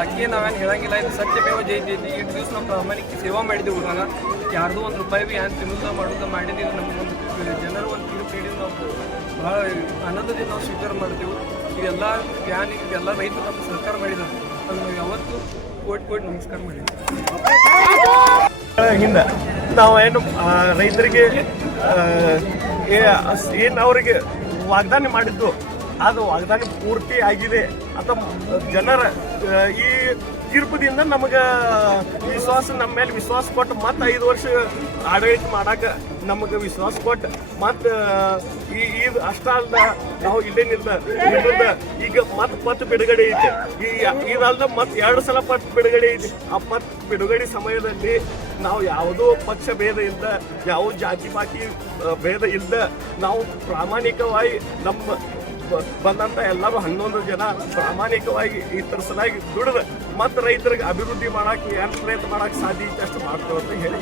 ಬಾಕಿ ನಾವೇನು ಹೇಳಂಗಿಲ್ಲ. ಇದು ಸತ್ಯಮೇವ ಜಯತೆ. ಇಟ್ಟು ದಿವಸ ನಾವು ಪ್ರಾಮಾಣಿಕ ಸೇವಾ ಮಾಡಿದ್ದೀವಿ ಊರಾಗ. ಯಾರ್ದು ಒಂದು ರೂಪಾಯಿ ಭೀ ಏನು ತಿನ್ನೋದ ಮಾಡೋದು ಮಾಡಿದ್ದೀವಿ. ನಮಗೊಂದು ಜನರು ಒಂದು ತೀರ್ಪು ನೀಡಿ ನಾವು ಭಾಳ ಆನಂದದಿಂದ ನಾವು ಸ್ವೀಕಾರ ಮಾಡ್ತೀವಿ. ಇವೆಲ್ಲ ಜ್ಞಾನಿಗೆ ಇವೆಲ್ಲ ರೈತರು ನಮ್ಗೆ ಸಹಕಾರ ಮಾಡಿದ್ದಾರೆ. ಅದು ನಾವು ಯಾವತ್ತೂ ಕೋಟಿ ನಮಸ್ಕಾರ ಮಾಡಿದ್ದೀವಿ. ಹಿಂದೆ ನಾವು ಏನು ರೈತರಿಗೆ ಏನು ಅವರಿಗೆ ವಾಗ್ದಾನ ಮಾಡಿದ್ದು ಅದು ವಾಗ್ದಾನ ಪೂರ್ತಿ ಆಗಿದೆ ಅಥವಾ ಜನರ ಈ ತೀರ್ಪದಿಂದ ನಮಗೆ ವಿಶ್ವಾಸ, ನಮ್ಮ ಮೇಲೆ ವಿಶ್ವಾಸ ಕೊಟ್ಟು ಮತ್ತೆ 5 ವರ್ಷ ಆಡಳಿತ ಮಾಡಕ್ಕೆ ನಮಗೆ ವಿಶ್ವಾಸ ಕೊಟ್ಟು ಮತ್ತು ಇದು ಅಷ್ಟ ಅಲ್ದ ನಾವು ಇಲ್ಲೇ ನಿಲ್ದ ಈಗ ಮತ್ತೆ ಪತ್ತು ಬಿಡುಗಡೆ ಐತೆ. ಇದಲ್ದ ಮತ್ತೆ 2 ಸಲ ಪತ್ತು ಬಿಡುಗಡೆ ಐತಿ. ಆ ಪತ್ತು ಬಿಡುಗಡೆ ಸಮಯದಲ್ಲಿ ನಾವು ಯಾವುದೋ ಪಕ್ಷ ಭೇದ ಇಲ್ದ, ಯಾವ ಜಾತಿ ಬಾಕಿ ಭೇದ ಇಲ್ದ ನಾವು ಪ್ರಾಮಾಣಿಕವಾಗಿ ನಮ್ಮ ಬಂದಂಥ ಎಲ್ಲರೂ 11 ಜನ ಪ್ರಾಮಾಣಿಕವಾಗಿ ಈ ಥರ ಸಲಾಗಿ ದುಡಿದು ಮತ್ತು ರೈತರಿಗೆ ಅಭಿವೃದ್ಧಿ ಮಾಡಕ್ಕೆ ಏನು ಪ್ರಯತ್ನ ಮಾಡಕ್ಕೆ ಸಾಧ್ಯ ಇತ್ತು ಅಷ್ಟು ಮಾಡ್ತೀವಿ ಅಂತ ಹೇಳಿ